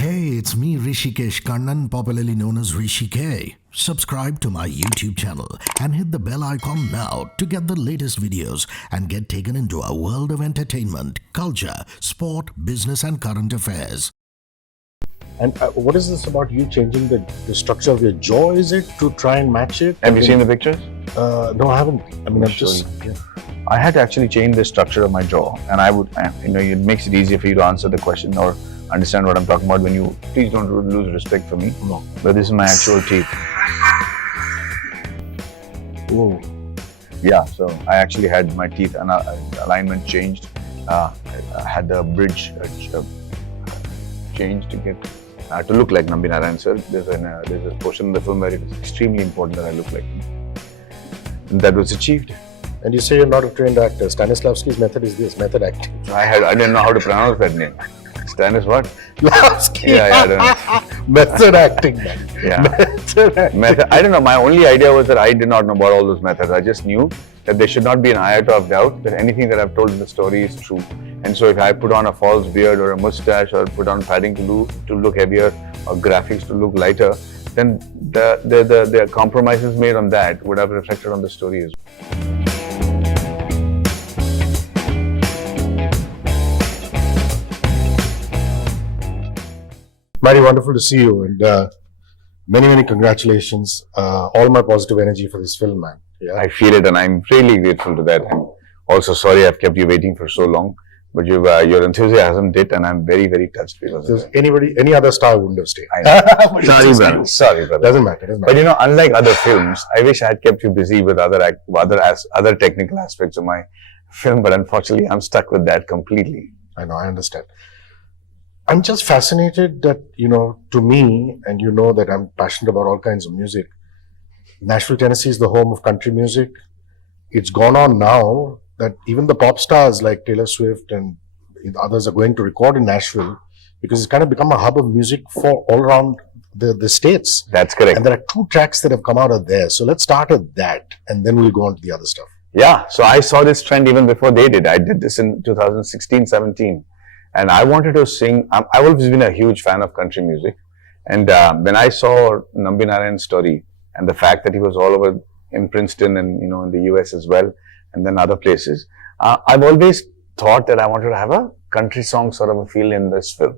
Hey, it's me Hrishikesh, Kannan, popularly known as Hrishikesh. Subscribe to my YouTube channel and hit the bell icon now to get the latest videos and get taken into a world of entertainment, culture, sport, business and current affairs. And what is this about you changing the structure of your jaw, is it, to try and match it? Have you seen the pictures? No, I haven't. I mean, I'll I've just... show you. I had to actually change the structure of my jaw, and I would, it makes it easier for you to answer the question or understand what I'm talking about when you, please don't lose respect for me. No. But this is my actual teeth. Whoa. Yeah, so I actually had my teeth and alignment changed. I had the bridge changed to get to look like Nambi Narayanan sir. There's a portion in the film where it is extremely important that I look like him. And that was achieved. And you say you're not a trained actor. Stanislavski's method is this, method acting. So I didn't know how to pronounce that name. Stanis what? Lavsky. Yeah, I don't know. Method acting, man. Yeah. Method acting. I don't know. My only idea was that I did not know about all those methods. I just knew that there should not be an iota of doubt that anything that I've told in the story is true. And so if I put on a false beard or a mustache or put on padding to look heavier or graphics to look lighter, then the compromises made on that would have reflected on the story as well. Maddy, wonderful to see you, and many congratulations. All my positive energy for this film, man. Yeah. I feel it, and I'm really grateful to that. And also sorry I've kept you waiting for so long, but your enthusiasm did, and I'm very touched because of that. Any other star wouldn't have stayed. Sorry, brother. Sorry, brother. Doesn't matter. But you know, unlike other films, I wish I had kept you busy with other technical aspects of my film, but unfortunately, I'm stuck with that completely. I know, I understand. I'm just fascinated that, to me, and you know that I'm passionate about all kinds of music. Nashville, Tennessee is the home of country music. It's gone on now that even the pop stars like Taylor Swift and others are going to record in Nashville because it's kind of become a hub of music for all around the states. That's correct. And there are 2 tracks that have come out of there. So let's start at that and then we'll go on to the other stuff. Yeah, so I saw this trend even before they did. I did this in 2016-17. And I wanted to sing. I've always been a huge fan of country music. And when I saw Nambi Narayanan's story and the fact that he was all over in Princeton and, in the US as well, and then other places, I've always thought that I wanted to have a country song sort of a feel in this film.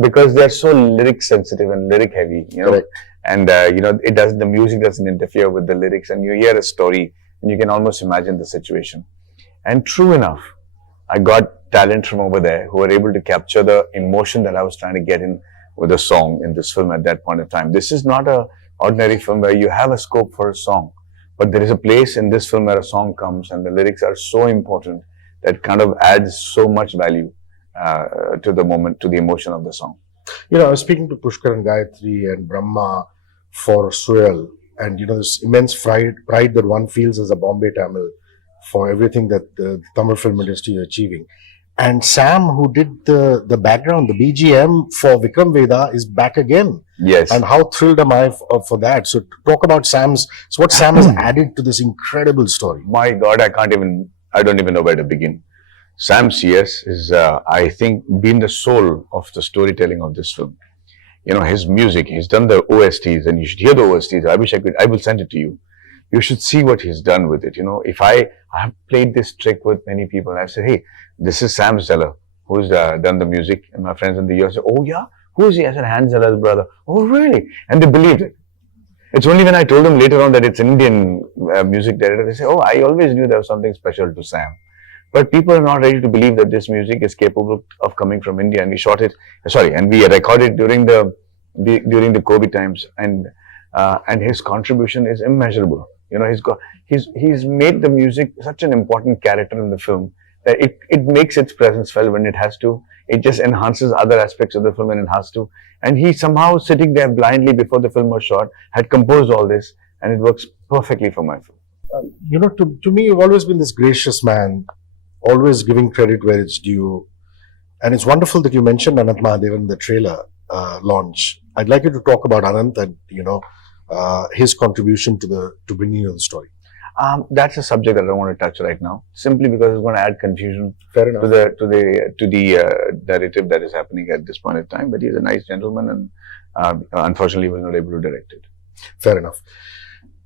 Because they're so lyric sensitive and lyric heavy, Correct. And, the music doesn't interfere with the lyrics and you hear a story and you can almost imagine the situation. And true enough, I got talent from over there who were able to capture the emotion that I was trying to get in with a song in this film at that point of time. This is not an ordinary film where you have a scope for a song, but there is a place in this film where a song comes and the lyrics are so important that kind of adds so much value to the moment, to the emotion of the song. I was speaking to Pushkar and Gayatri and Brahma for Suriya, and this immense pride that one feels as a Bombay Tamil for everything that the Tamil film industry is achieving. And Sam, who did the background, the BGM for Vikram Vedha, is back again. Yes. And how thrilled am I for that? So talk about what Sam has added to this incredible story. My God, I don't even know where to begin. Sam CS is, I think, been the soul of the storytelling of this film. His music, he's done the OSTs, and you should hear the OSTs. I will send it to you. You should see what he's done with it. If I have played this trick with many people, I've said, hey, this is Sam Zeller, who's done the music, and my friends in the US said, oh yeah, who is he? I said, Hans Zeller's brother. Oh really? And they believed it. It's only when I told them later on that it's an Indian music director, they say, oh, I always knew there was something special to Sam. But people are not ready to believe that this music is capable of coming from India, and we shot it, and we recorded during the COVID times, and his contribution is immeasurable. He's made the music such an important character in the film that it makes its presence felt when it has to. It just enhances other aspects of the film when it has to. And he somehow, sitting there blindly before the film was shot, had composed all this, and it works perfectly for my film. To me, you've always been this gracious man, always giving credit where it's due. And it's wonderful that you mentioned Anant Mahadevan in the trailer launch. I'd like you to talk about Anant and, his contribution to bringing you the story. That's a subject that I don't want to touch right now, simply because it's going to add confusion Fair enough. to the narrative that is happening at this point in time. But he's a nice gentleman, and unfortunately, was not able to direct it. Fair enough.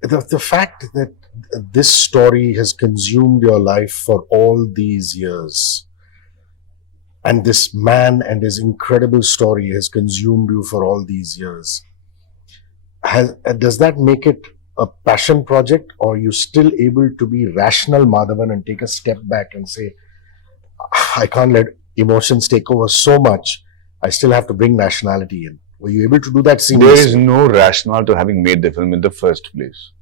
The fact that this story has consumed your life for all these years, and this man and his incredible story has consumed you for all these years, does that make it a passion project, or are you still able to be rational, Madhavan, and take a step back and say, I can't let emotions take over so much, I still have to bring rationality in? Were you able to do that seamlessly? There is no rationale to having made the film in the first place.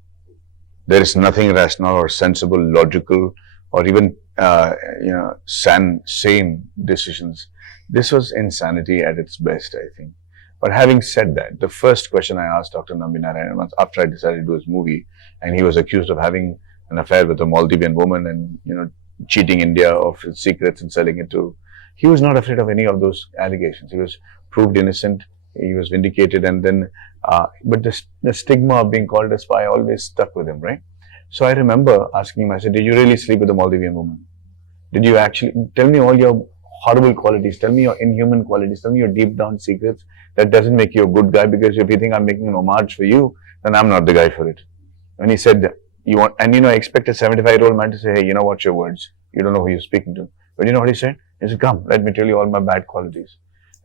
There is nothing rational or sensible, logical, or even sane decisions. This was insanity at its best, I think. But having said that, the first question I asked Dr. Nambi Narayanan once after I decided to do his movie, and he was accused of having an affair with a Maldivian woman and cheating India of his secrets and selling it to. He was not afraid of any of those allegations. He was proved innocent. He was vindicated, and then, but the stigma of being called a spy always stuck with him, right? So I remember asking him, I said, did you really sleep with a Maldivian woman? Did you actually, tell me all your horrible qualities, tell me your inhuman qualities, tell me your deep down secrets. That doesn't make you a good guy, because if you think I'm making an homage for you, then I'm not the guy for it. And he said, I expect a 75-year-old man to say, hey, watch your words. You don't know who you're speaking to. But you know what he said? He said, come, let me tell you all my bad qualities.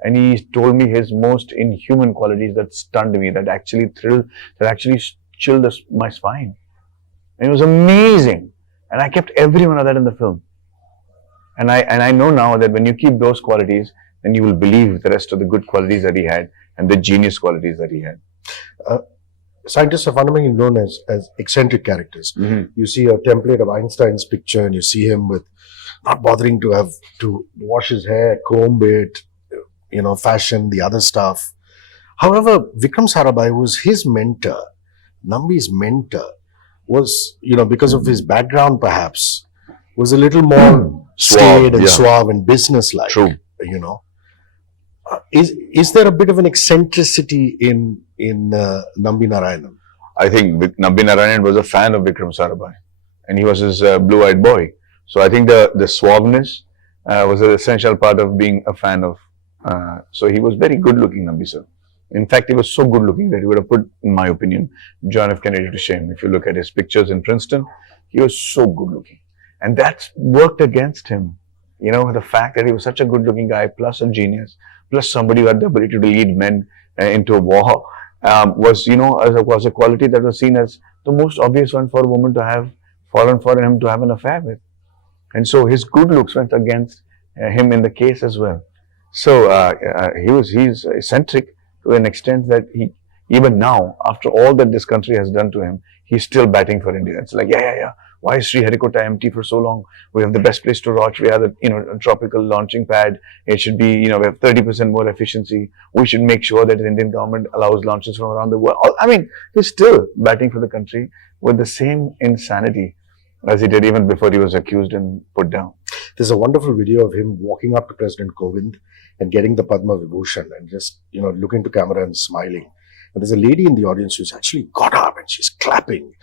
And he told me his most inhuman qualities that stunned me, that actually thrilled, that actually chilled my spine. And it was amazing. And I kept every one of that in the film. And I know now that when you keep those qualities, then you will believe the rest of the good qualities that he had and the genius qualities that he had. Scientists are fundamentally known as eccentric characters. Mm-hmm. You see a template of Einstein's picture, and you see him with not bothering to have to wash his hair, comb it, fashion, the other stuff. However, Vikram Sarabhai was his mentor. Nambi's mentor was, because of his background perhaps, was a little more staid and suave and businesslike. True. Is there a bit of an eccentricity in Nambi Narayanan? I think Nambi Narayanan was a fan of Vikram Sarabhai, and he was his blue-eyed boy. So I think the suaveness was an essential part of being a fan of. So he was very good-looking, Nambi sir. In fact, he was so good-looking that he would have put, in my opinion, John F. Kennedy to shame. If you look at his pictures in Princeton, he was so good-looking. And that worked against him. The fact that he was such a good-looking guy, plus a genius, plus somebody who had the ability to lead men into a war, was a quality that was seen as the most obvious one for a woman to have fallen for him to have an affair with. And so his good looks went against him in the case as well. So he's eccentric to an extent that even now, after all that this country has done to him, he's still batting for India. It's like, yeah. Why is Sriharikota empty for so long? We have the best place to launch. We have a tropical launching pad. It should be, we have 30% more efficiency. We should make sure that the Indian government allows launches from around the world. I mean, he's still batting for the country with the same insanity as he did even before he was accused and put down. There's a wonderful video of him walking up to President Kovind and getting the Padma Vibhushan and just, looking to camera and smiling. And there's a lady in the audience who's actually got up and she's clapping.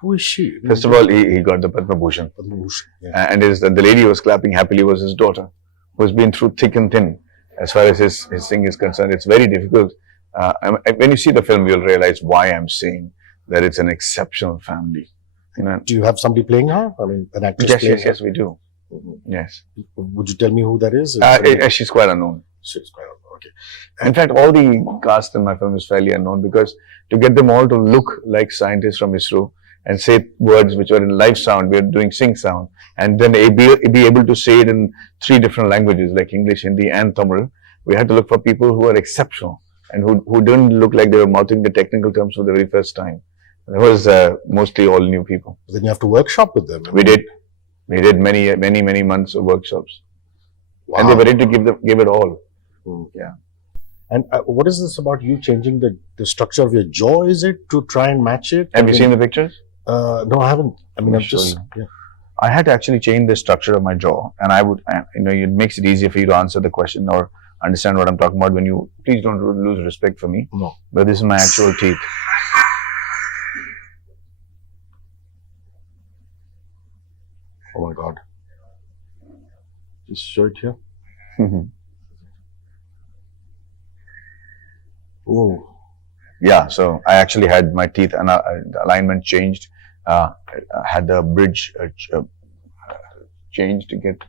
Who is she? First of all, he got the Padma Bhushan. Yeah. And the lady who was clapping happily was his daughter, who's been through thick and thin as far as his thing is concerned. It's very difficult. When you see the film, you'll realize why I'm saying that it's an exceptional family. Do you have somebody playing her? I mean, an actress playing her? Yes, we do. Mm-hmm. Yes. Would you tell me who that is? She's quite unknown. She's quite unknown. Okay. In fact, all the cast in my film is fairly unknown, because to get them all to look like scientists from ISRO and say words which are in live sound, we are doing sync sound, and then be able to say it in 3 different languages like English, Hindi and Tamil. We had to look for people who are exceptional and who didn't look like they were mouthing the technical terms for the very first time. It was mostly all new people. Then you have to workshop with them. We did many months of workshops. Wow. And they were ready to give it all. Yeah. And what is this about you changing the structure of your jaw, is it, to try and match it? Have you seen the pictures? No, I haven't. I mean, I had to actually change the structure of my jaw, and I would, it makes it easier for you to answer the question or understand what I'm talking about when you, please don't lose respect for me. No. But this is my actual teeth. Oh my God. Just show it here. Oh. Yeah, so I actually had my teeth and alignment changed. I had the bridge changed to get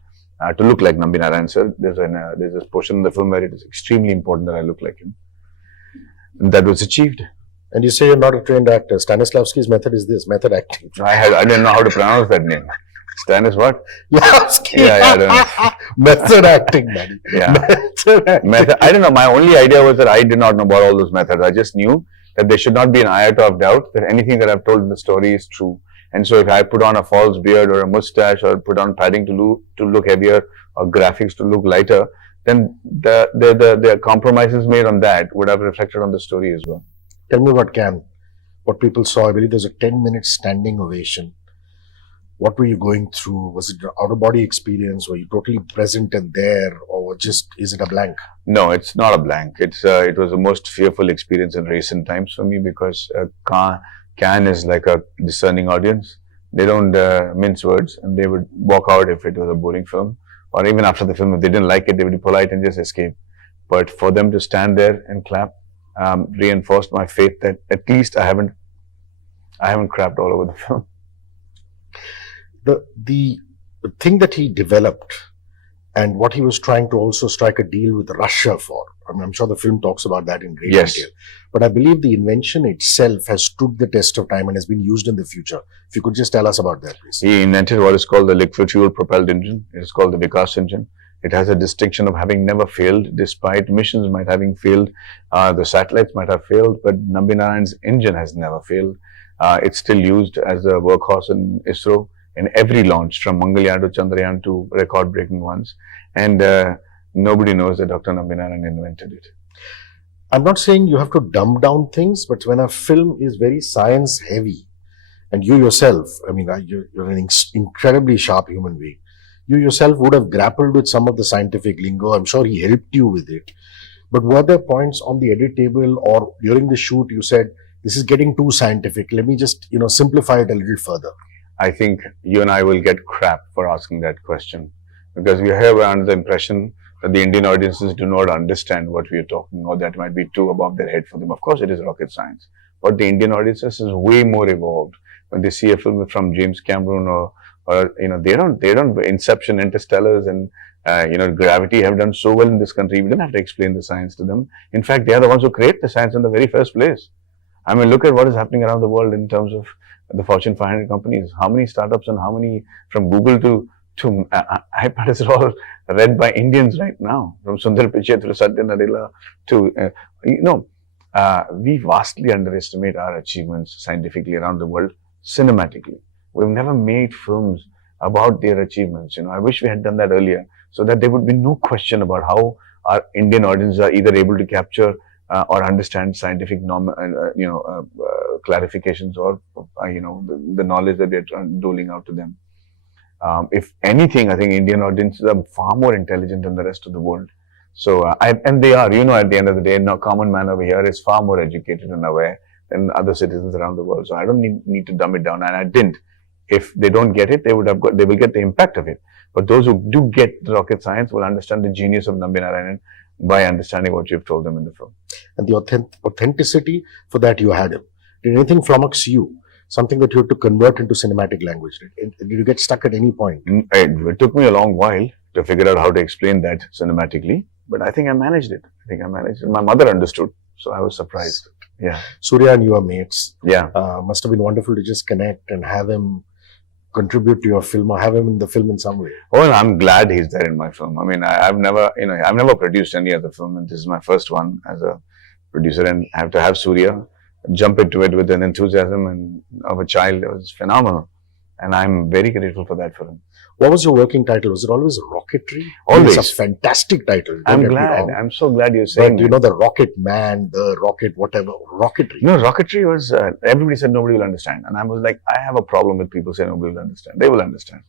to look like Nambi Narayanan sir. There's a portion in the film where it is extremely important that I look like him. And that was achieved. And you say you're not a trained actor. Stanislavski's method is this, method acting. I didn't know how to pronounce that name. Stanis what? Lavsky. Yeah, I don't know. Method acting, buddy. Yeah. Method acting. I don't know. My only idea was that I did not know about all those methods. I just knew that there should not be an iota of doubt that anything that I've told in the story is true. And so if I put on a false beard or a mustache or put on padding to look heavier or graphics to look lighter, then the compromises made on that would have reflected on the story as well. Tell me about Cannes. What people saw. I believe there's a 10-minute standing ovation. What were you going through? Was it an out-of-body experience? Were you totally present and there, or just is it a blank? No, it's not a blank. It was the most fearful experience in recent times for me because Cannes is like a discerning audience. They don't mince words, and they would walk out if it was a boring film, or even after the film, if they didn't like it, they would be polite and just escape. But for them to stand there and clap reinforced my faith that at least I haven't crapped all over the film. The thing that he developed and what he was trying to also strike a deal with Russia for. I mean, I'm sure the film talks about that in great detail. But I believe the invention itself has stood the test of time and has been used in the future. If you could just tell us about that, please. He invented what is called the liquid fuel propelled engine. It is called the Vikas engine. It has a distinction of having never failed, despite missions might having failed. The satellites might have failed, but Nambi Narayanan's engine has never failed. It's still used as a workhorse in ISRO in every launch, from Mangalyaan to Chandrayaan to record-breaking ones. And nobody knows that Dr. Nambi Narayanan invented it. I'm not saying you have to dumb down things, but when a film is very science-heavy, and you yourself, I mean, you're an incredibly sharp human being, you yourself would have grappled with some of the scientific lingo. I'm sure he helped you with it. But were there points on the edit table or during the shoot you said, this is getting too scientific, let me just, simplify it a little further? I think you and I will get crap for asking that question, because we are under the impression that the Indian audiences do not understand what we are talking, or that might be too above their head for them. Of course, it is rocket science, but the Indian audiences is way more evolved. When they see a film from James Cameron or they don't Inception, Interstellars, and Gravity have done so well in this country. We don't have to explain the science to them. In fact, they are the ones who create the science in the very first place. I mean, look at what is happening around the world in terms of the Fortune 500 companies. How many startups and how many, from Google to iPads, are all read by Indians right now. From Sundar Pichai to Satya Nadella to, we vastly underestimate our achievements scientifically around the world, cinematically. We've never made films about their achievements. I wish we had done that earlier, so that there would be no question about how our Indian audiences are either able to capture or understand scientific clarifications or the knowledge that we are doling out to them. If anything, I think Indian audiences are far more intelligent than the rest of the world. So, and they are, at the end of the day, no common man over here is far more educated and aware than other citizens around the world. So I don't need to dumb it down, and I didn't. If they don't get it, they will get the impact of it. But those who do get the rocket science will understand the genius of Nambi Narayanan by understanding what you've told them in the film. And the authenticity, for that you had him. Did anything flummox you? Something that you had to convert into cinematic language? Did you get stuck at any point? It took me a long while to figure out how to explain that cinematically, but I think I managed it. My mother understood, so I was surprised. Yeah. Suriya and you are mates. Yeah. Must have been wonderful to just connect and have him contribute to your film or have him in the film in some way. Oh, and I'm glad he's there in my film. I mean, I've never produced any other film, and this is my first one as a producer, and I have to have Suriya jump into it with an enthusiasm of a child. It was phenomenal, and I'm very grateful for that for him. What was your working title? Was it always Rocketry? Always. It's a fantastic title. I'm glad. I'm so glad you're saying But the Rocket Man, the Rocket whatever, Rocketry. No, Rocketry was, everybody said nobody will understand. And I was like, I have a problem with people saying nobody will understand. They will understand.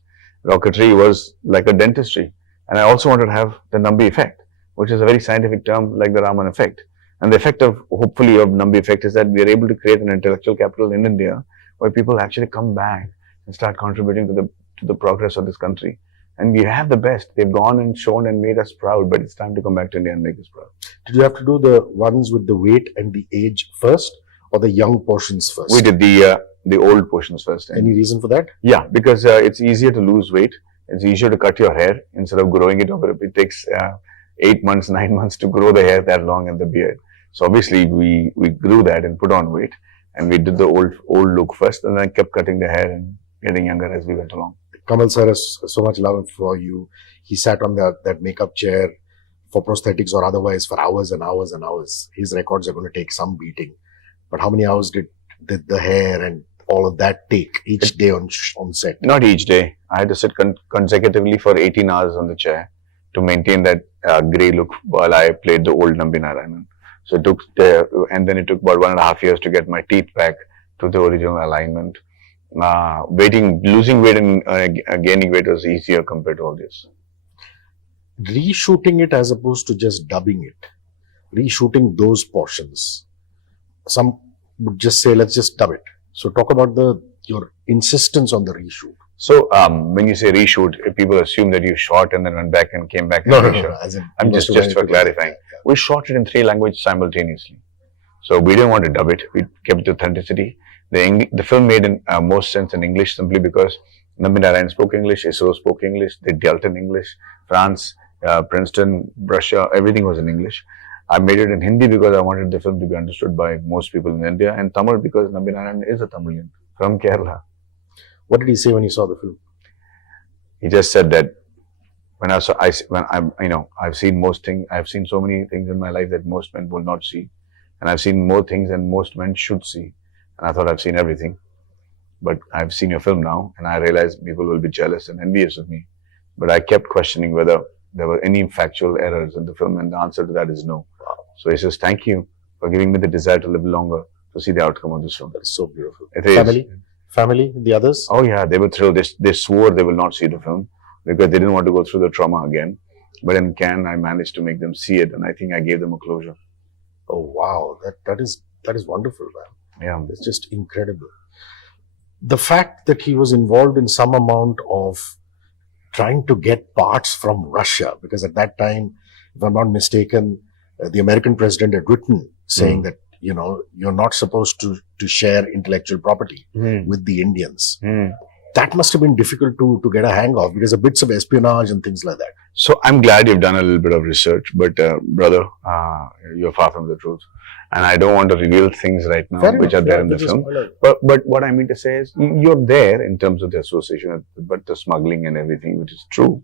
Rocketry was like a dentistry. And I also wanted to have the Nambi Effect, which is a very scientific term like the Raman Effect. And the effect of, hopefully, of Nambi Effect is that we are able to create an intellectual capital in India where people actually come back and start contributing to the progress of this country. And we have the best. They've gone and shown and made us proud, but it's time to come back to India and make us proud. Did you have to do the ones with the weight and the age first, or the young portions first? We did the old portions first. Any reason for that? Yeah, because it's easier to lose weight. It's easier to cut your hair instead of growing it over. It takes 8 months, 9 months to grow the hair that long and the beard. So obviously we grew that and put on weight, and we did the old look first, and then kept cutting the hair and getting younger as we went along. Kamal sir has so much love for you. He sat on that makeup chair for prosthetics or otherwise for hours and hours and hours. His records are going to take some beating. But how many hours did the hair and all of that take each day on set? Not each day. I had to sit consecutively for 18 hours on the chair to maintain that grey look while I played the old Nambi Narayanan. So it took, and then it took about 1.5 years to get my teeth back to the original alignment. Losing weight and gaining weight was easier compared to all this. Reshooting it as opposed to just dubbing it, reshooting those portions. Some would just say, let's just dub it. So talk about your insistence on the reshoot. So when you say reshoot, people assume that you shot and then went back and came back and reshot. I'm just for clarifying. Yeah. We shot it in 3 languages simultaneously. So we didn't want to dub it. We kept the authenticity. The film made in most sense in English simply because Nambi Narayanan spoke English, ISRO spoke English, they dealt in English, France, Princeton, Russia, everything was in English. I made it in Hindi because I wanted the film to be understood by most people in India, and Tamil because Nambi Narayanan is a Tamilian from Kerala. What did he say when you saw the film? He just said that I've seen most things. I've seen so many things in my life that most men will not see, and I've seen more things than most men should see. And I thought I've seen everything, but I've seen your film now, and I realized people will be jealous and envious of me. But I kept questioning whether there were any factual errors in the film, and the answer to that is no. So he says, "Thank you for giving me the desire to live longer to see the outcome of this film." That's so beautiful. Family, the others? Oh yeah, they were thrilled. They swore they will not see the film because they didn't want to go through the trauma again. But in Cannes, I managed to make them see it, and I think I gave them a closure. Oh wow, that is wonderful, man. Yeah, it's just incredible. The fact that he was involved in some amount of trying to get parts from Russia, because at that time, if I'm not mistaken, the American president had written saying that, you're not supposed to share intellectual property with the Indians. That must have been difficult to get a hang of because of bits of espionage and things like that. So I'm glad you've done a little bit of research, but brother, you're far from the truth. And I don't want to reveal things right now which are there in the film. But what I mean to say is, you're there in terms of the association, but the smuggling and everything, which is true,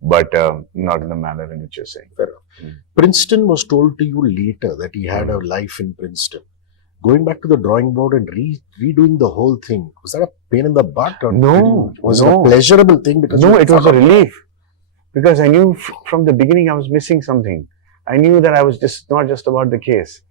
but not in the manner in which you're saying. Fair enough. Princeton was told to you later that he had a life in Princeton. Going back to the drawing board and redoing the whole thing, was that a pain in the butt? Or was it a pleasurable thing? Because no, it was a relief. Because I knew from the beginning I was missing something. I knew that I was not just about the case.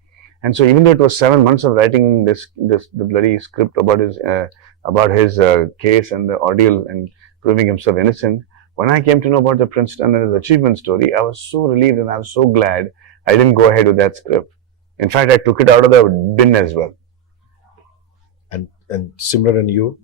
And so even though it was 7 months of writing the bloody script about his case and the ordeal and proving himself innocent, when I came to know about the Princeton and his achievement story, I was so relieved and I was so glad I didn't go ahead with that script. In fact, I took it out of the bin as well. And Simran and you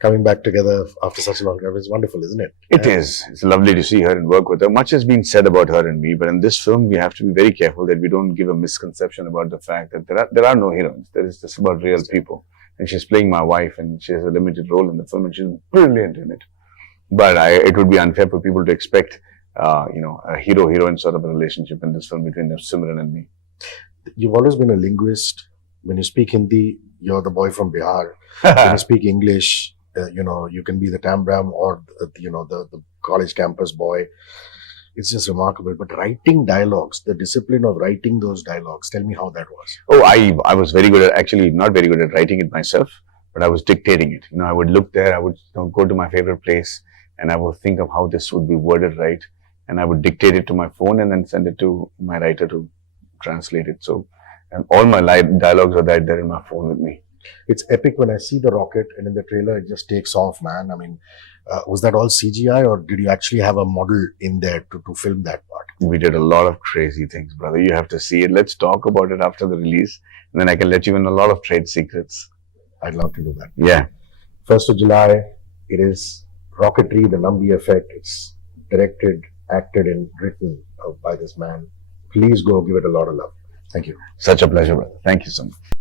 coming back together after such a long time is wonderful, isn't it? It is. It's lovely to see her and work with her. Much has been said about her and me, but in this film, we have to be very careful that we don't give a misconception about the fact that there are no heroines. There is just about real people. And she's playing my wife, and she has a limited role in the film, and she's brilliant in it. But it would be unfair for people to expect, a hero-heroine sort of a relationship in this film between Simran and me. You've always been a linguist. When you speak Hindi, you're the boy from Bihar. When you speak English, you can be the Tambram or the college campus boy. It's just remarkable. But writing dialogues, the discipline of writing those dialogues, tell me how that was. Oh, I was very good at, actually not very good at writing it myself, but I was dictating it. I would look there, I would go to my favorite place, and I would think of how this would be worded right, and I would dictate it to my phone and then send it to my writer to translate it. So, and all my live dialogues are there in my phone with me. It's epic when I see the rocket and in the trailer it just takes off, man. I mean, was that all CGI or did you actually have a model in there to film that part? We did a lot of crazy things, brother. You have to see it. Let's talk about it after the release, and then I can let you in a lot of trade secrets. I'd love to do that. Yeah. 1st of July, it is Rocketry, The Nambi Effect. It's directed, acted, and written by this man. Please go give it a lot of love. Thank you. Such a pleasure, brother. Thank you so much.